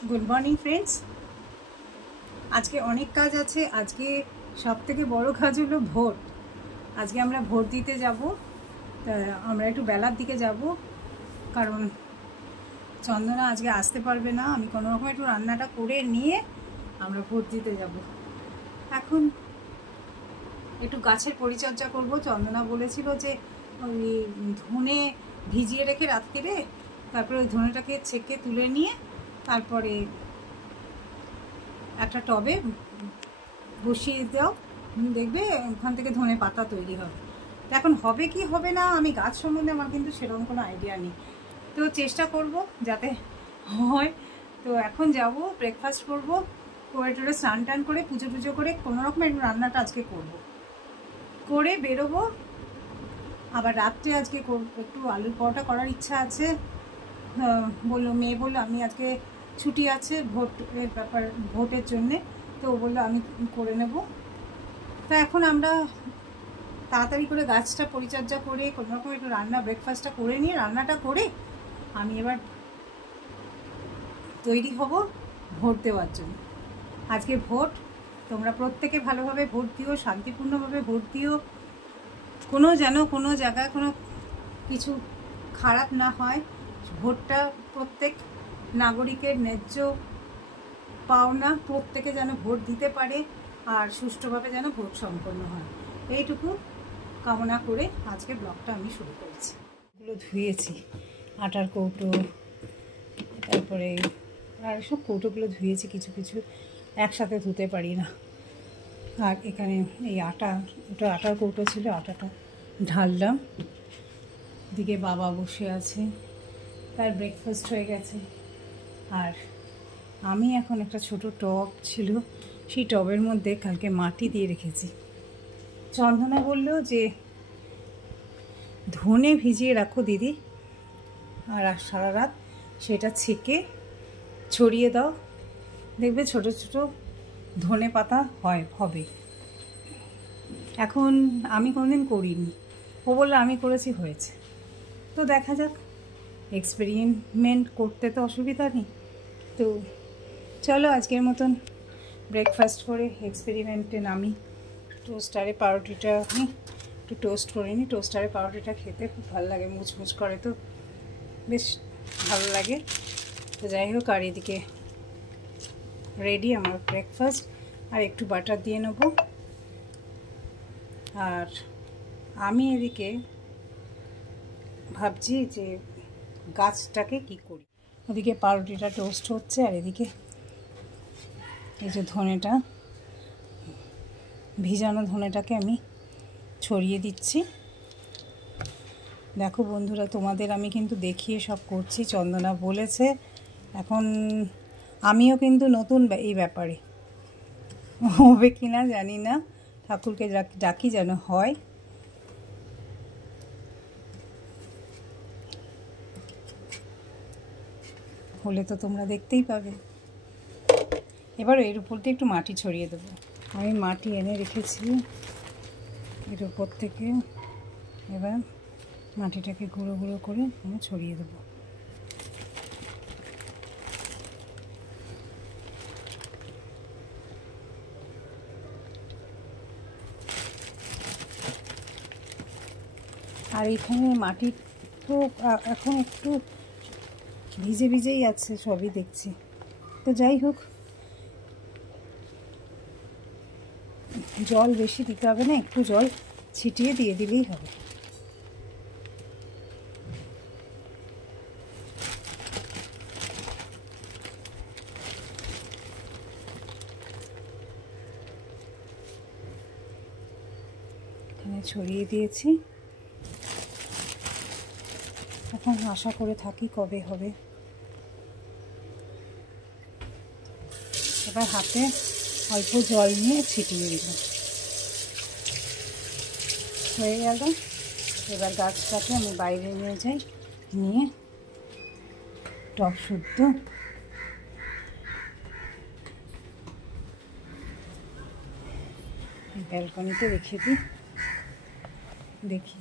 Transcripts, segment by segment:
Good morning friends. आज के अनेक काज आछे। आज के सबथेके बड़ो काज हलो भोट। आज के आमरा भोट दीते जाबो। आमरा एकटु बेलार दिके जाबो कारण चंदना आज के आसते पारबे ना। आमी कोनो रकम एकटु रान्नाटा करे निये आमरा भोट दीते जाबो। एखन एकटु गाछेर परिचर्या करब। चंदना बोलेछिलो जे ओई धने भिजिए रेखे रात्रिरे तारपरे ओई धनेटाके छेके तुले निये तारपरे একটা টবে বসিয়ে দাও, দেখবে ওখান থেকে ধনে পাতা তৈরি হবে। তো এখন হবে কি হবে না আমি গাছ সম্বন্ধে আমার কিন্তু সেরকম কোনো আইডিয়া নেই, তো চেষ্টা করব যাতে হয়। তো এখন যাব, ব্রেকফাস্ট করব, করে টোরে স্নান টান করে পুজো টুজো করে কোনো রকম একটু রান্নাটা আজকে করব, করে বেরোবো। আবার রাত্রে আজকে একটু আলুর পরোটা করার ইচ্ছা আছে। বললো মেয়ে বললো আমি আজকে ছুটি আছে ভোটের ব্যাপার, ভোটের জন্যে, তো ও বললো আমি করে নেব। তা এখন আমরা তাড়াতাড়ি করে গাছটা পরিচর্যা করে কোনো রকম একটু রান্না ব্রেকফাস্টটা করে নিয়ে রান্নাটা করে আমি এবার তৈরি হব ভোট দেওয়ার জন্য। আজকে ভোট, তোমরা প্রত্যেকে ভালোভাবে ভোট দিও, শান্তিপূর্ণভাবে ভোট দিও। কোনো যেন কোনো জায়গায় কোনো কিছু খারাপ না হয়। ভোটটা প্রত্যেক নাগরিকের ন্যায্য পাওনা, প্রত্যেকে যেন ভোট দিতে পারে আর সুষ্ঠুভাবে যেন ভোট সম্পন্ন হয়, এইটুকু কামনা করে আজকে ব্লগটা আমি শুরু করেছি। এগুলো ধুয়েছি, আটার কৌটো, তারপরে আর সব কৌটোগুলো ধুয়েছি, কিছু কিছু একসাথে ধুতে পারি না। আর এখানে এই ওটা আটার কৌটো ছিল, আটাটা ঢাললাম। এদিকে বাবা বসে আছে, তার ব্রেকফাস্ট হয়ে গেছে। আর আমি এখন একটা ছোট টব ছিল, সেই টবের মধ্যে কালকে মাটি দিয়ে রেখেছি। চন্দনা বলল যে ধনে ভিজিয়ে রাখো দিদি, আর সারা রাত সেটা ছেঁকে ছড়িয়ে দাও, দেখবে ছোট ছোট ধনে পাতা হবে। এখন আমি কোনোদিন করিনি, ও বললো আমি করেছি, হয়েছে। তো দেখা যাক, এক্সপেরিমেন্ট করতে তো অসুবিধা নেই। তো চলো আজকের মতন ব্রেকফাস্ট করে এক্সপেরিমেন্টে নামি। টোস্টারে পাউরুটিটা আমি একটু টোস্ট করে নিই। টোস্টারে পাউরুটিটা খেতে খুব ভালো লাগে, মুচমুচ করে, তো বেশ ভালো লাগে। তো যাই হোক, আর এদিকে রেডি আমার ব্রেকফাস্ট। আর একটু বাটার দিয়ে নেব। আর আমি এদিকে ভাবছি যে গাছটাকে কি করি। ওদিকে পাউরুটিটা টোস্ট হচ্ছে, আর এদিকে এই যে ধনেটা, ভিজানো ধনেটাকে আমি ছড়িয়ে দিচ্ছি। দেখো বন্ধুরা, তোমাদের আমি কিন্তু দেখিয়ে সব করছি, চন্দনা বলেছে। এখন আমিও কিন্তু নতুন এই ব্যাপারে, হবে কি না জানি না, ঠাকুরকে ডাকি যেন হয়। হলে তো তোমরা দেখতেই পাবে। এবার এর উপর দিয়ে একটু মাটি ছড়িয়ে দেবো। আমি মাটি এনে রেখেছি এর উপর থেকে। এবার মাটিটাকে গুঁড়ো গুঁড়ো করে আমি ছড়িয়ে দেবো। আর এখানে মাটি তো এখন একটু ভিজে ভিজেই আছে, সবই দেখছি। তো যাই হোক, জল বেশি দিতে হবে না, একটু জল ছিটিয়ে দিয়ে দিলেই হবে। এখানে ছড়িয়ে দিয়েছি। এখন আশা করে থাকি কবে হবে। এবার হাতে অল্প জল নিয়ে ছিটিয়ে দিলাম, হয়ে গেল। এবার গাছটাকে আমি বাইরে নিয়ে যাই, নিয়ে টব শুদ্ধ ব্যালকনিতে রেখে দিই। দেখি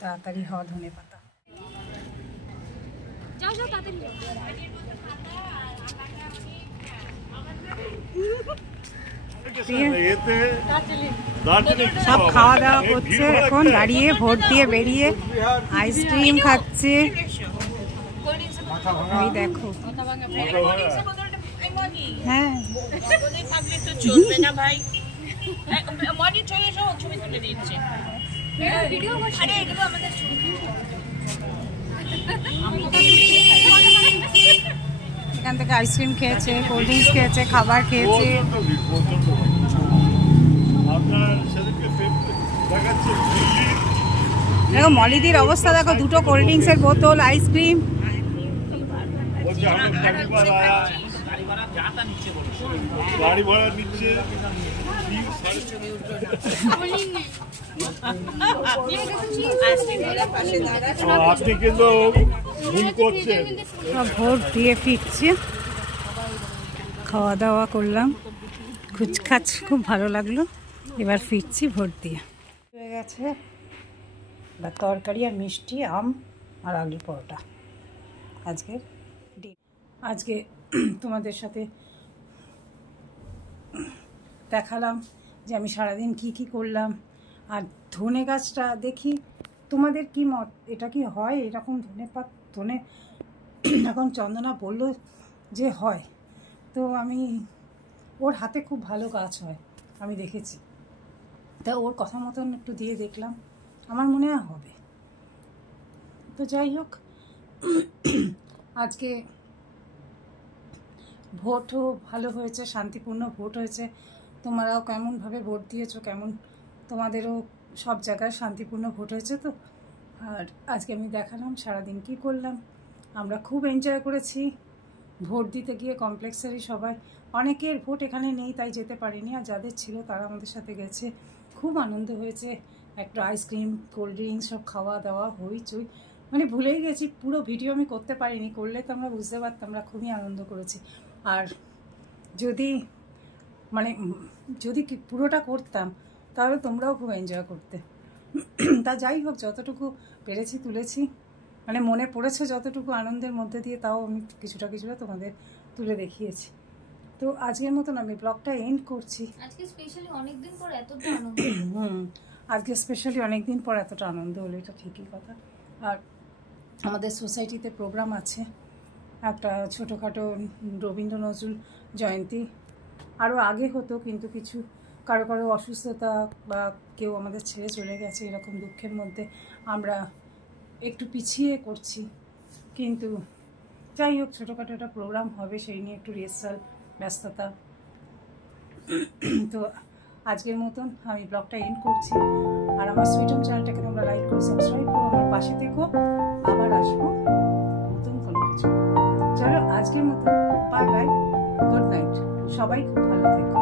তাড়াতাড়ি হওয়া ধনে পাতা। দিয়ে সব খাওয়া দাওয়া করছে, এখন দাঁড়িয়ে ভোট দিয়ে বেরিয়ে আইসক্রিম খাচ্ছে। ওই দেখো, হ্যাঁ এখান থেকে আইসক্রিম খেয়েছে, কোল্ড ড্রিঙ্কস খেয়েছে, খাবার খেয়েছে। দেখো মলিদির অবস্থা দেখো, দুটো কোল্ড ড্রিঙ্কসের বোতল, আইসক্রিম। গাড়ি ভাড়া নিচ্ছে। আপনি কিন্তু ভুল করছেন। ভোট দিয়ে ফিরছি, খাওয়া দাওয়া করলাম, কুচকাচ খুব ভালো লাগলো। এবার ফিরছি ভোট দিয়ে। হয়ে গেছে তরকারি আর মিষ্টি, আম আর আলু পরোটা আজকের ডিম। আজকে তোমাদের সাথে দেখালাম যে আমি সারাদিন কি করলাম। আর ধনে গাছটা দেখি তোমাদের কি মত, এটা কি হয় এরকম ধনে এখন চন্দনা বলল যে হয়, তো আমি ওর হাতে খুব ভালো গাছ হয় আমি দেখেছি, তা ওর কথা মতন একটু দিয়ে দেখলাম, আমার মনে হয় হবে। তো যাই হোক, আজকে ভোটও ভালো হয়েছে, শান্তিপূর্ণ ভোট হয়েছে। তোমরাও কেমনভাবে ভোট দিয়েছো, কেমন তোমাদেরও সব জায়গায় শান্তিপূর্ণ ভোট হয়েছে তো। আর আজকে আমি দেখালাম সারাদিন কি করলাম। আমরা খুব এনজয় করেছি ভোট দিতে গিয়ে, কমপ্লেক্সেরই সবাই। অনেকের ভোট এখানে নেই তাই যেতে পারিনি, আর যাদের ছিল তারা আমাদের সাথে গেছে। খুব আনন্দ হয়েছে, একটা আইসক্রিম, কোল্ড ড্রিঙ্কস সব খাওয়া দাওয়া, হইচই, মানে ভুলেই গেছি। পুরো ভিডিও আমি করতে পারিনি, করলে তো আমরা বুঝতে পারতাম। আমরা খুবই আনন্দ করেছি। আর যদি পুরোটা করতাম তাহলে তোমরাও খুব এনজয় করতে। তা যাই হোক, যতটুকু পেরেছি তুলেছি, মানে মনে পড়েছে যতটুকু আনন্দের মধ্যে দিয়ে, তাও আমি কিছুটা তোমাদের তুলে দেখিয়েছি। তো আজকের মতন আমি ব্লগটা এন্ড করছি। আজকে স্পেশালি অনেকদিন পর এতটা আনন্দ হলো, এটা ঠিকই কথা। আর আমাদের সোসাইটিতে প্রোগ্রাম আছে একটা ছোটোখাটো, রবীন্দ্র নজরুল জয়ন্তী। আরও আগে হতো, কিন্তু কারো অসুস্থতা বা কেউ আমাদের ছেড়ে চলে গেছে, এরকম দুঃখের মধ্যে আমরা একটু পিছিয়ে করছি। কিন্তু যাই হোক, ছোটোখাটো একটা প্রোগ্রাম হবে, সেই নিয়ে একটু রিহার্সাল, ব্যস্ততা। তো আজকের মতন আমি ব্লগটা এন্ড করছি। আর আমার সুইট হোম চ্যানেলটাকে তোমরা লাইক করো, সাবস্ক্রাইব করো, আমার পাশে থেকো। আবার আসবো নতুন কোনো কিছু। চলো আজকের মতন বাই বাই, গুড নাইট, সবাই খুব ভালো থেকো।